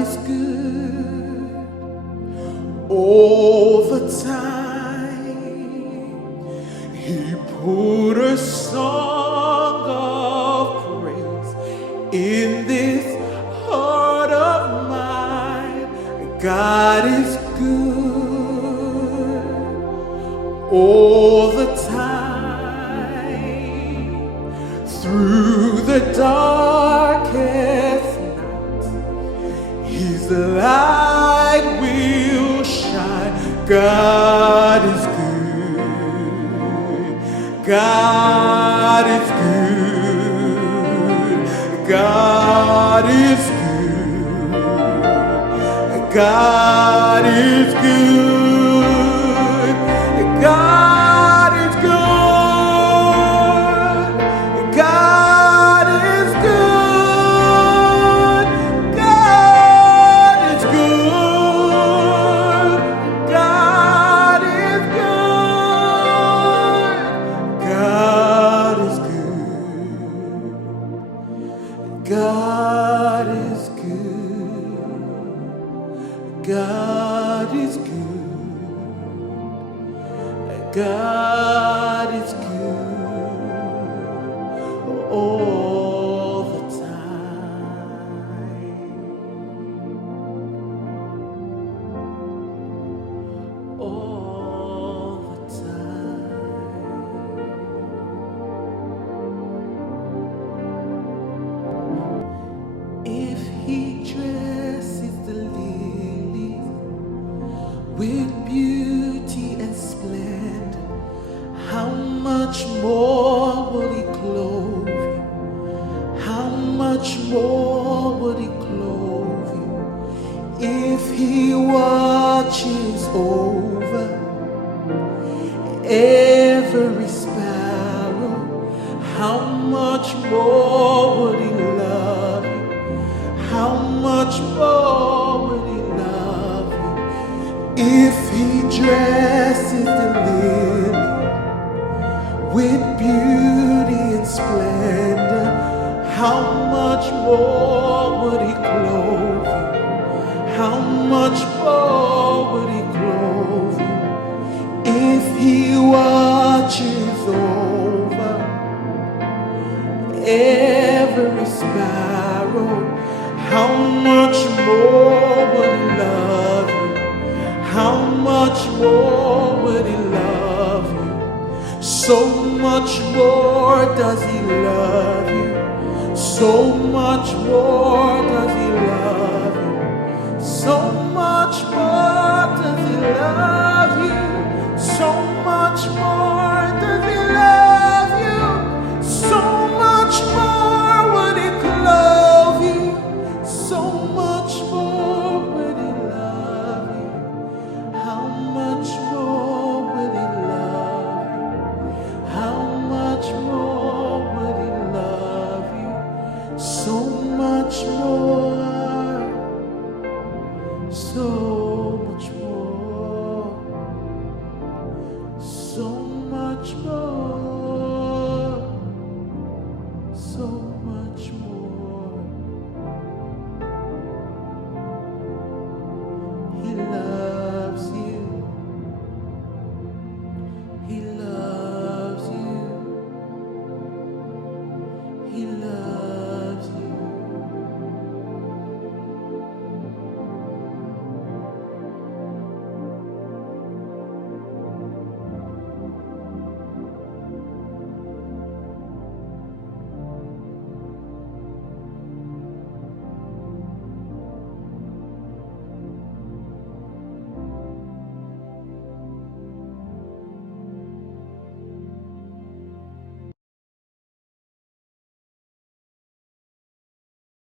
is good all the time. He put a song of praise in this heart of mine. God is good all the time. Through the darkest night, His light will shine. God is good. God is good. God is good. God is good. God is good. God is good. God is good. God is good. God is good. God is good. God is good. God is good all the time. All the time. If He dresses the lilies with beauty and splendor, how much more will He clothe you? How much more will He clothe you? If He watches over every sparrow, how much more would He love you? How much more would He love you? If He dresses the lily with beauty and splendor, how much more would He clothe you? How much more would He clothe you? If He watches over every sparrow, how much more would He love you? How much more would He love you? So much more does He love you. So much more does He love you.